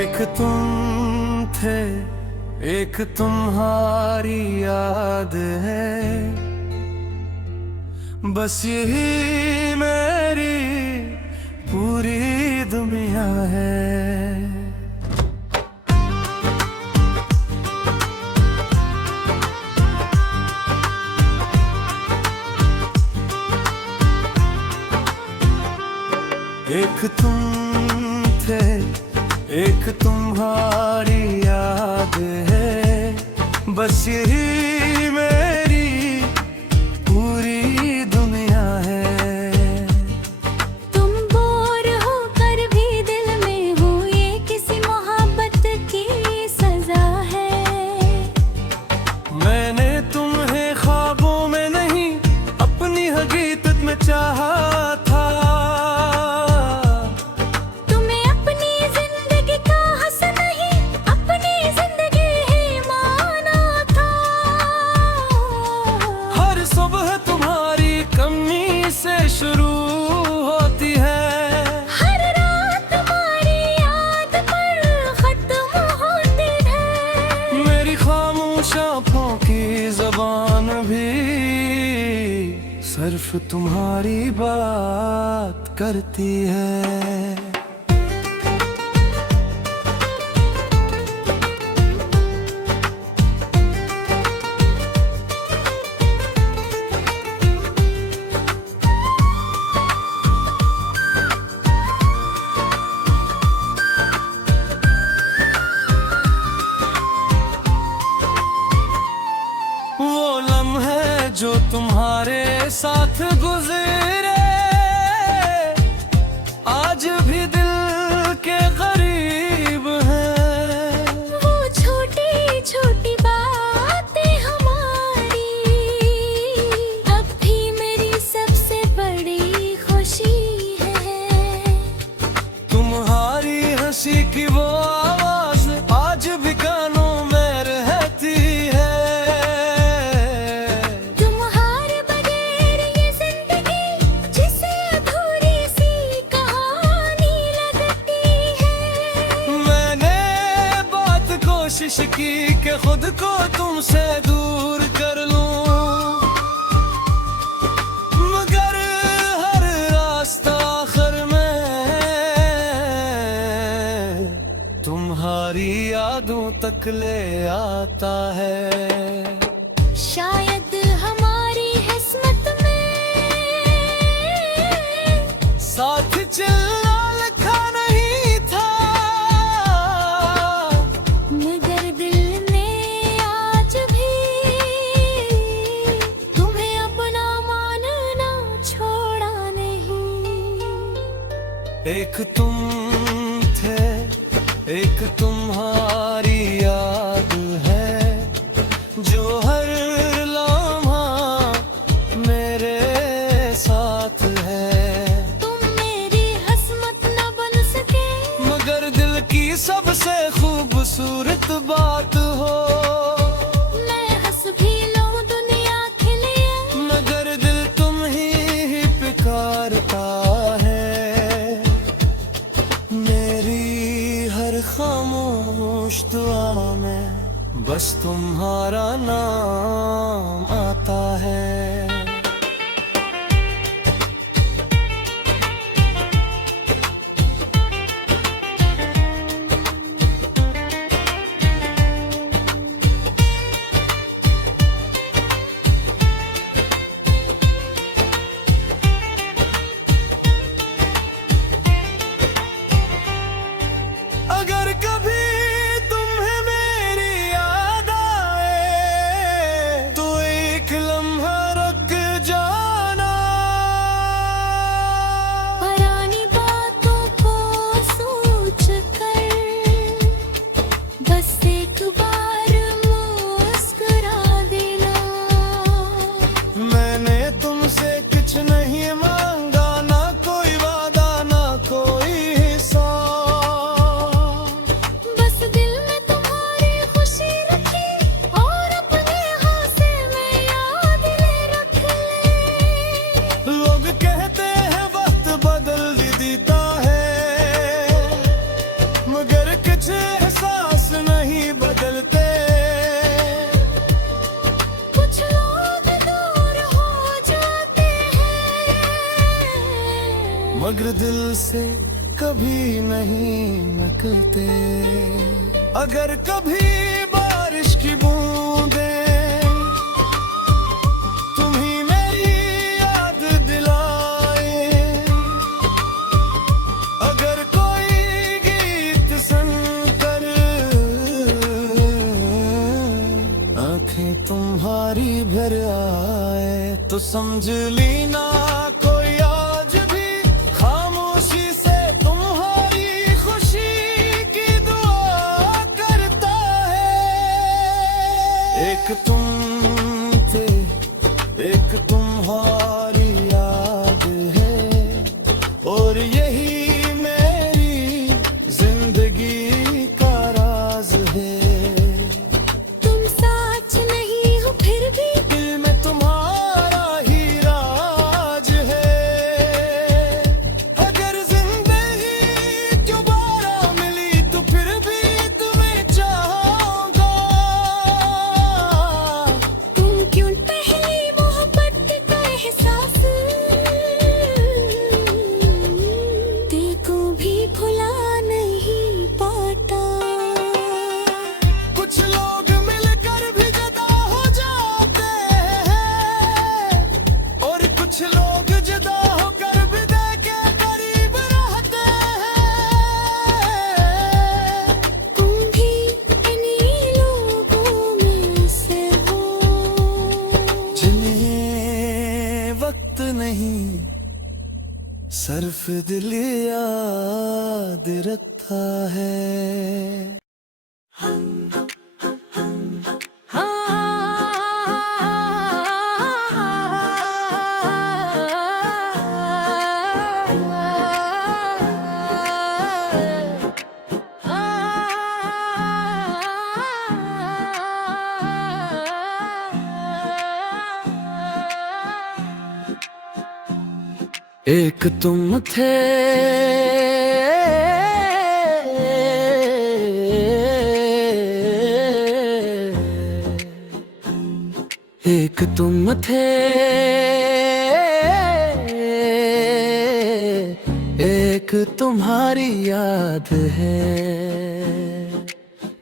एक तुम थे, एक तुम्हारी याद है, बस यही मेरी पूरी दुनिया है। एक तुम थे, एक तुम्हारी याद है, बस यही मेरी पूरी दुनिया है। तुम बोर होकर भी दिल में हो, ये किसी मोहब्बत की सजा है। मैंने तुम्हें ख्वाबों में नहीं, अपनी हकीकत में चाहा था। शुरू होती है हर रात तुम्हारी याद पर खत्म होती है। मेरी खामोश आँखों की ज़बान भी सिर्फ तुम्हारी बात करती है। जो तुम्हारे साथ गुजरे आज भी दिल के करीब हैं। वो छोटी छोटी बातें हमारी अब भी मेरी सबसे बड़ी खुशी है। तुम्हारी हंसी की वो आवाज आज भी कानों में रहती है। कोशिश की कि खुद को तुमसे दूर कर लूं, मगर हर रास्ता आखिर में तुम्हारी यादों तक ले आता है। शायद हमारी किस्मत में साथ चलना लिखा नहीं था, मगर दिल ने आज भी तुम्हें अपना मानना छोड़ा नहीं। एक तुम थे, एक तुम्हारी याद है, जो हर लम्हा मेरे साथ है। तुम मेरी किस्मत न बन सके, मगर दिल की सबसे खूबसूरत बात हो। मैं हंस भी लूं दुनिया खिले, मगर दिल तुम ही पुकारता है। मेरी हर खामोश दुआ में बस तुम्हारा नाम आता है। अगर कभी तुम्हें मेरी याद आए मगर दिल से कभी नहीं निकलते। अगर कभी बारिश की बूंदें तुम्हीं मेरी याद दिलाए, अगर कोई गीत सुनकर आंखें तुम्हारी भर आए, तो समझ लेना कोई आज भी खामोशी से तुम्हारी खुशी की दुआ करता है। एक तुम थे, एक तुम्हारी याद है, और यही मेरी जिंदगी का राज है। तुम साथ नहीं हो फिर भी दिल में तुम्हारा ही राज है। अगर जिंदगी दोबारा मिली तो फिर भी तुम्हें चाहूंगा। तुम क्यों पहली मोहब्बत का एहसास दिल को भी भुला नहीं पाता। कुछ लोग मिलकर भी जुदा हो जाते हैं, और कुछ लोग जुदा होकर भी दिल के करीब रहते हैं। तुम भी इन्हीं लोगों में से हो जिन्हें वक्त नहीं सिर्फ दिल याद रखता है। एक तुम थे, एक तुम थे, एक तुम्हारी याद है,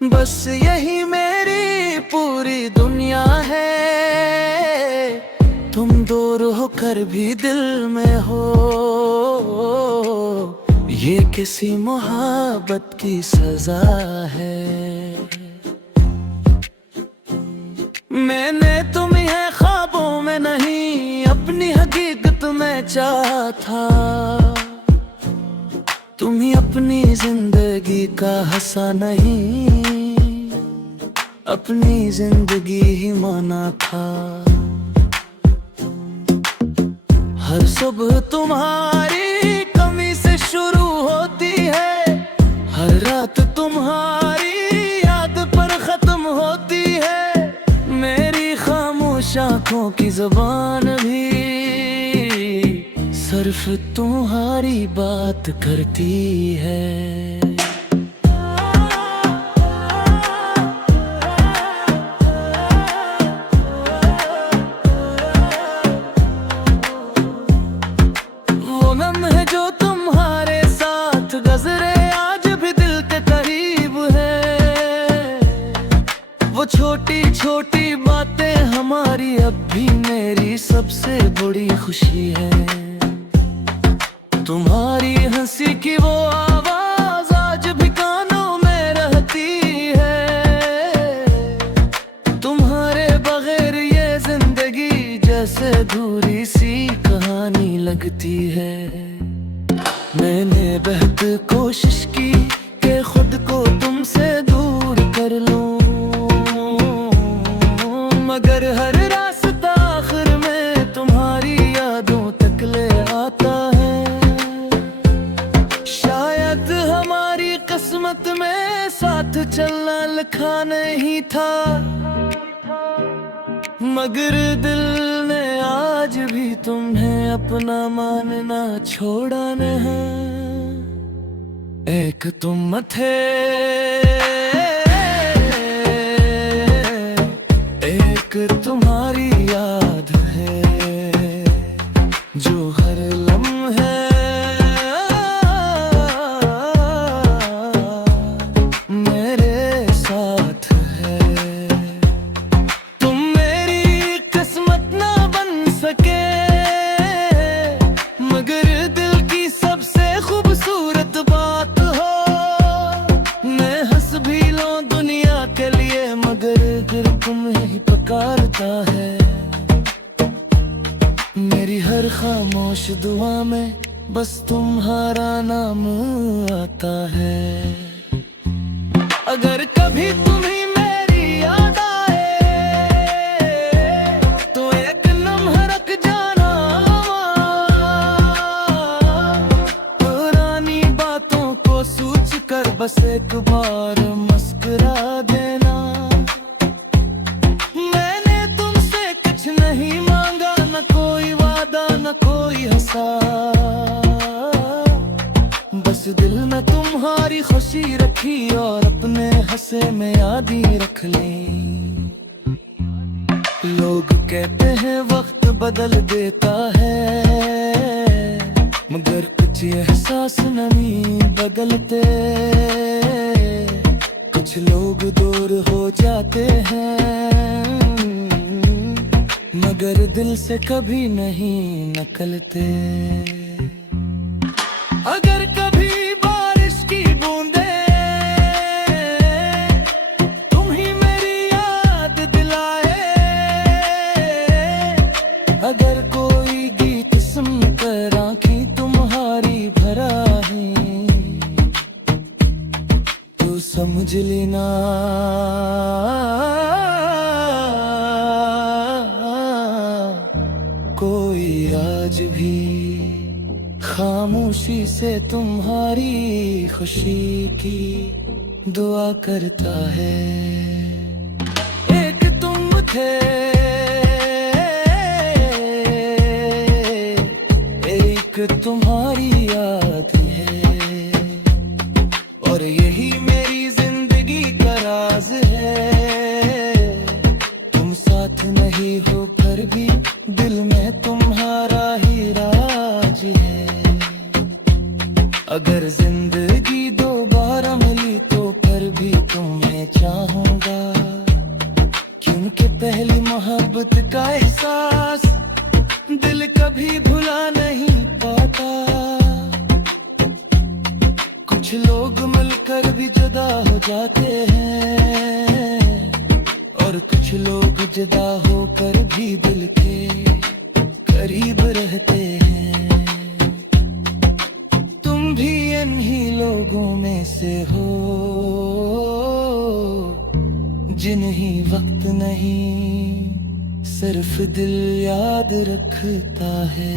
बस यही मेरी पूरी दुनिया है। तुम दूर होकर भी दिल में हो, ये किसी मोहब्बत की सजा है। मैंने तुम्हें ख्वाबों में नहीं अपनी हकीकत में चाहा था। तुम ही अपनी जिंदगी का हंसा नहीं, अपनी जिंदगी ही माना था। हर सुबह तुम्हारी कमी से शुरू होती है, हर रात तुम्हारी याद पर खत्म होती है। मेरी खामोश आंखों की जुबान भी सिर्फ तुम्हारी बात करती है। जो तुम्हारे साथ गजरे आज भी दिल के करीब है, वो छोटी छोटी बातें हमारी अब भी मेरी सबसे बड़ी खुशी है। तुम्हारी हंसी की वो आवाज आज भी कानों में रहती है। तुम्हारे बगैर ये जिंदगी जैसे अधूरी सी कहानी लगती है। मैंने बेहद कोशिश की कि खुद को तुमसे दूर कर लूं, मगर हर रास्ता आखिर में तुम्हारी यादों तक ले आता है। शायद हमारी किस्मत में साथ चलना लिखा नहीं था, मगर दिल ने आज भी तुम्हें अपना मानना छोड़ा नहीं। एक तुम थे, एक तुम्हारी याद है, जो हर लम्हे मेरी हर खामोश दुआ में बस तुम्हारा नाम आता है। अगर कभी तुम्हें मेरी याद आए तो एक लम्हा रख जाना, पुरानी बातों को सोच कर बस एक बार मुस्कुरा देना। मैंने तुमसे कुछ नहीं मांगा, न कोई वादा न कोई हिसाब, बस दिल में तुम्हारी खुशी रखी और अपने हंसे में याद ही रख ली। लोग कहते हैं वक्त बदल देता है, मगर कुछ एहसास नहीं बदलते। कुछ लोग दूर हो जाते हैं, मगर दिल से कभी नहीं निकलते। अगर कभी बारिश की बूंदें तुम ही मेरी याद दिलाए, अगर कोई गीत सुनकर आँखें तुम्हारी भर आए, तो समझ लेना कोई आज भी खामोशी से तुम्हारी खुशी की दुआ करता है। एक तुम थे, एक तुम्हारी याद है, और यही मेरी जिंदगी का राज है। तुम साथ नहीं हो पर भी दिल में तुम्हारा ही राज है। अगर जिंदगी दोबारा मिली तो फिर भी तुम्हें चाहूंगा, क्योंकि पहली मोहब्बत का एहसास दिल कभी भुला नहीं पाता। कुछ लोग मिलकर भी जुदा हो जाते हैं, और कुछ लोग जुदा होकर भी दिल के करीब रहते हैं। तुम भी इन्हीं लोगों में से हो, जिन्हीं वक्त नहीं सिर्फ दिल याद रखता है।